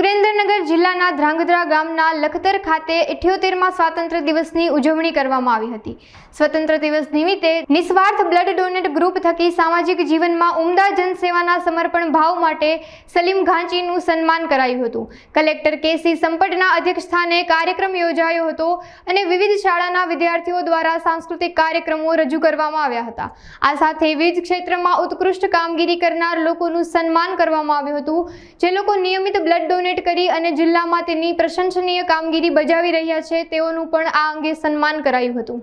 સુરેન્દ્રનગર જિલ્લાના ધ્રાંગધ્રા ગામના લખતર ખાતે 78મા સ્વાતંત્ર્ય દિવસની ઉજવણી કરવામાં આવી હતી। સ્વતંત્ર દિવસ નિમિત્તે નિસ્વાર્થ બ્લડ ડોનેટ ગ્રુપ થકી સામાજિક જીવનમાં ઉમદા જનસેવાના સમર્પણ ભાવ માટે સલીમ ઘાંચીનું સન્માન કરાયું હતું। કલેક્ટર કે.સી. સંપટના અધ્યક્ષસ્થાને કાર્યક્રમ યોજાયો હતો અને વિવિધ શાળાના વિદ્યાર્થીઓ દ્વારા સાંસ્કૃતિક કાર્યક્રમો રજૂ કરવામાં આવ્યા હતા। આ સાથે વિવિધ ક્ષેત્રમાં ઉત્કૃષ્ટ કામગીરી કરનાર લોકોનું સન્માન કરવામાં આવ્યું હતું, જે લોકો નિયમિત બ્લડ ડોનેટ કરી અને જિલ્લામાં તેની પ્રશંસનીય કામગીરી બજાવી રહ્યા છે તેઓનું પણ આ અંગે સન્માન કરાયું હતું।